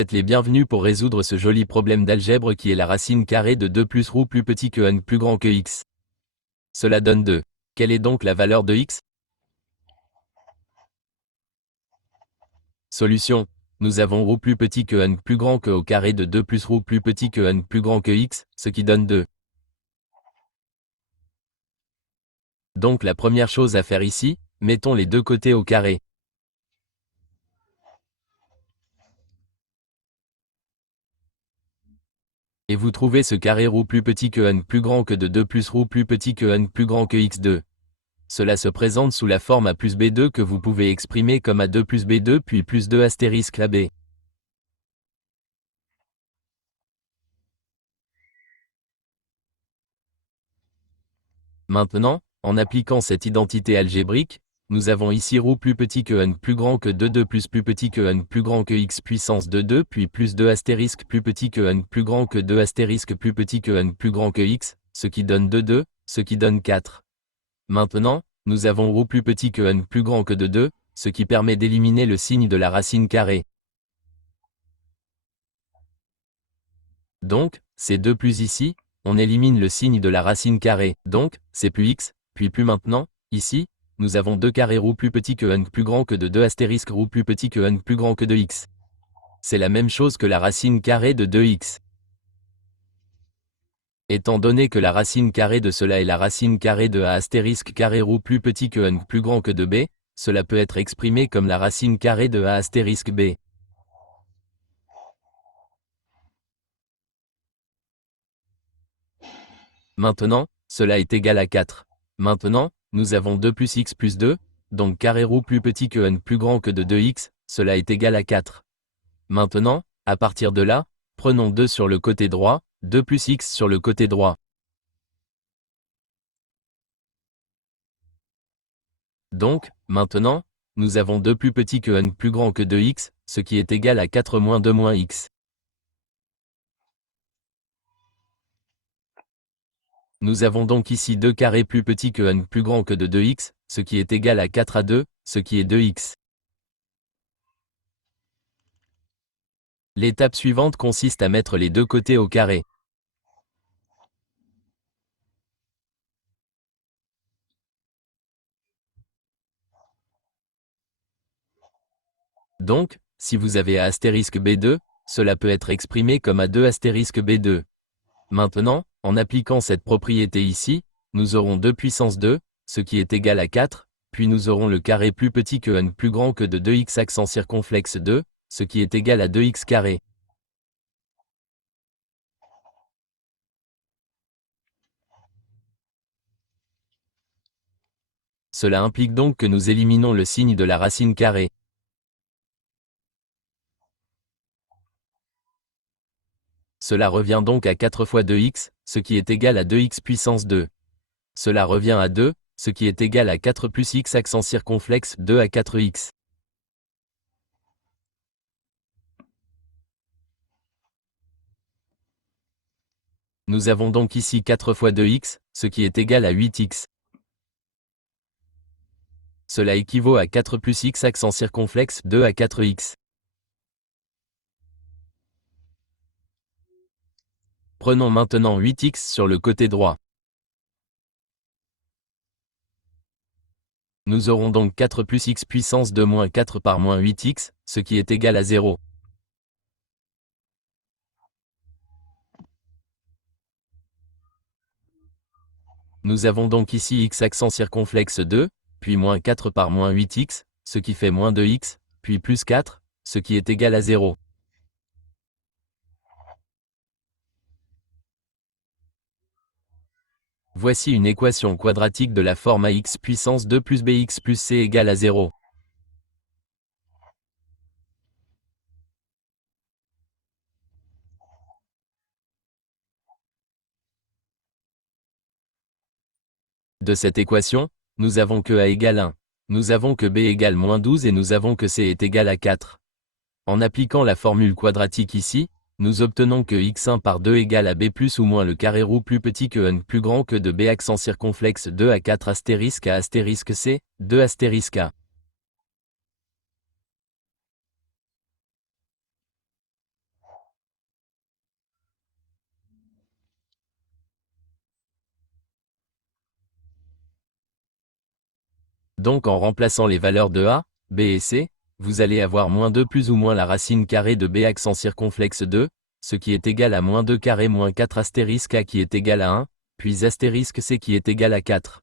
Êtes les bienvenus pour résoudre ce joli problème d'algèbre qui est la racine carrée de 2 plus ρ plus petit que n plus grand que x. Cela donne 2. Quelle est donc la valeur de x? Solution. Nous avons ρ plus petit que n plus grand que au carré de 2 plus ρ plus petit que n plus grand que x, ce qui donne 2. Donc la première chose à faire ici, mettons les deux côtés au carré. Et vous trouvez ce carré ρ plus petit que n plus grand que de 2 plus ρ plus petit que n plus grand que x2. Cela se présente sous la forme a plus b2 que vous pouvez exprimer comme a2 plus b2 puis plus 2 astérisque ab. Maintenant, en appliquant cette identité algébrique, nous avons ici ρ plus petit que n plus grand que 2 plus petit que n plus grand que x puissance de 2 puis plus 2 astérisque plus petit que n plus grand que 2 astérisque plus petit que n plus grand que x, ce qui donne 2, ce qui donne 4. Maintenant, nous avons ρ plus petit que n plus grand que 2, ce qui permet d'éliminer le signe de la racine carrée. Donc, c'est 2 plus ici, on élimine le signe de la racine carrée, donc, c'est plus x, puis plus maintenant, ici, nous avons 2 carrés ρ plus petit que n plus grand que de 2 astérisque ρ plus petit que n plus grand que de x. C'est la même chose que la racine carrée de 2x. Étant donné que la racine carrée de cela est la racine carrée de a astérisque carré ρ plus petit que n plus grand que de b, cela peut être exprimé comme la racine carrée de a astérisque b. Maintenant, cela est égal à 4. Maintenant, nous avons 2 plus x plus 2, donc carré ρ plus petit que n plus grand que de 2x, cela est égal à 4. Maintenant, à partir de là, prenons 2 sur le côté droit, 2 plus x sur le côté droit. Donc, maintenant, nous avons 2 plus petit que n plus grand que 2x, ce qui est égal à 4 moins 2 moins x. Nous avons donc ici 2 carrés plus petit que n plus grand que de 2x, ce qui est égal à 4 à 2, ce qui est 2x. L'étape suivante consiste à mettre les deux côtés au carré. Donc, si vous avez a astérisque b2, cela peut être exprimé comme a2 astérisque b2. Maintenant, en appliquant cette propriété ici, nous aurons 2 puissance 2, ce qui est égal à 4, puis nous aurons le carré plus petit que n plus grand que de 2x accent circonflexe 2, ce qui est égal à 2x carré. Cela implique donc que nous éliminons le signe de la racine carrée. Cela revient donc à 4 fois 2x, ce qui est égal à 2x puissance 2. Cela revient à 2, ce qui est égal à 4 plus x accent circonflexe 2 à 4x. Nous avons donc ici 4 fois 2x, ce qui est égal à 8x. Cela équivaut à 4 plus x accent circonflexe 2 à 4x. Prenons maintenant 8x sur le côté droit. Nous aurons donc 4 plus x puissance 2 moins 4 par moins 8x, ce qui est égal à 0. Nous avons donc ici x accent circonflexe 2, puis moins 4 par moins 8x, ce qui fait moins 2x, puis plus 4, ce qui est égal à 0. Voici une équation quadratique de la forme ax puissance 2 plus bx plus c égale à 0. De cette équation, nous avons que a égale 1. Nous avons que b égale moins 12 et nous avons que c est égal à 4. En appliquant la formule quadratique ici, nous obtenons que x1 par 2 égale à b plus ou moins le carré ρ plus petit que n plus grand que de b accent circonflexe 2 à 4 astérisque a astérisque c, 2 astérisque a. Donc en remplaçant les valeurs de a, b et c, vous allez avoir moins 2 plus ou moins la racine carrée de b accent circonflexe 2, ce qui est égal à moins 2 carré moins 4 astérisque a qui est égal à 1, puis astérisque c qui est égal à 4.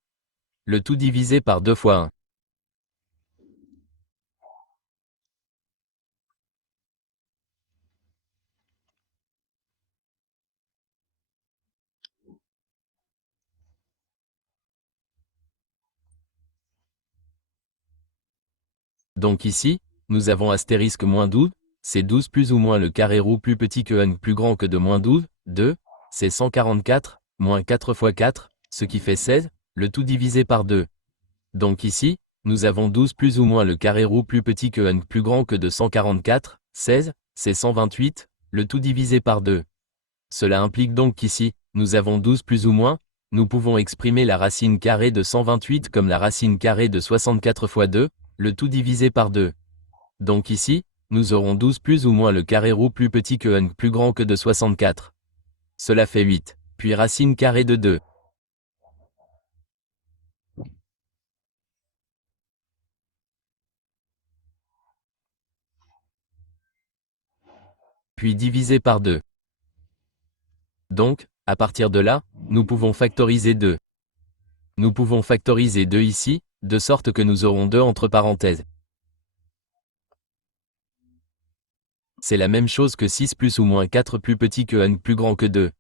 Le tout divisé par 2 fois 1. Donc ici, nous avons astérisque moins 12, c'est 12 plus ou moins le carré roux plus petit que n plus grand que de moins 12, 2, c'est 144, moins 4 fois 4, ce qui fait 16, le tout divisé par 2. Donc ici, nous avons 12 plus ou moins le carré roux plus petit que n plus grand que de 144, 16, c'est 128, le tout divisé par 2. Cela implique donc qu'ici, nous avons 12 plus ou moins, nous pouvons exprimer la racine carrée de 128 comme la racine carrée de 64 fois 2, le tout divisé par 2. Donc ici, nous aurons 12 plus ou moins le carré roux plus petit que n plus grand que de 64. Cela fait 8, puis racine carrée de 2. Puis divisé par 2. Donc, à partir de là, nous pouvons factoriser 2. Nous pouvons factoriser 2 ici, de sorte que nous aurons 2 entre parenthèses. C'est la même chose que 6 plus ou moins 4 plus petit que n plus grand que 2.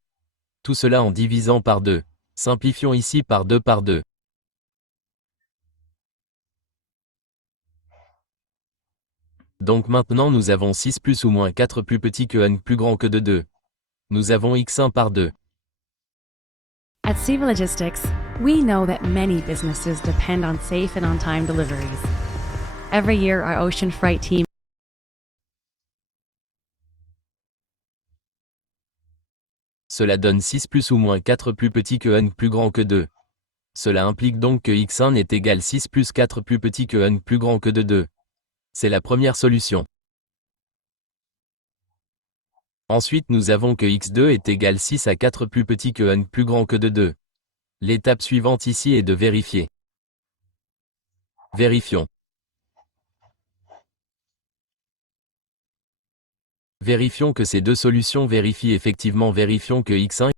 Tout cela en divisant par 2. Simplifions ici par 2 par 2. Donc maintenant nous avons 6 plus ou moins 4 plus petit que n plus grand que de 2. Nous avons x1 par 2. At Seva Logistics, we know that many businesses depend on safe and on-time deliveries. Every year, our ocean freight team Cela donne 6 plus ou moins 4 plus petit que n plus grand que 2. Cela implique donc que x1 est égal 6 plus 4 plus petit que n plus grand que de 2. C'est la première solution. Ensuite nous avons que x2 est égal 6 à 4 plus petit que n plus grand que de 2. L'étape suivante ici est de vérifier. Vérifions. Vérifions que ces deux solutions vérifions que x1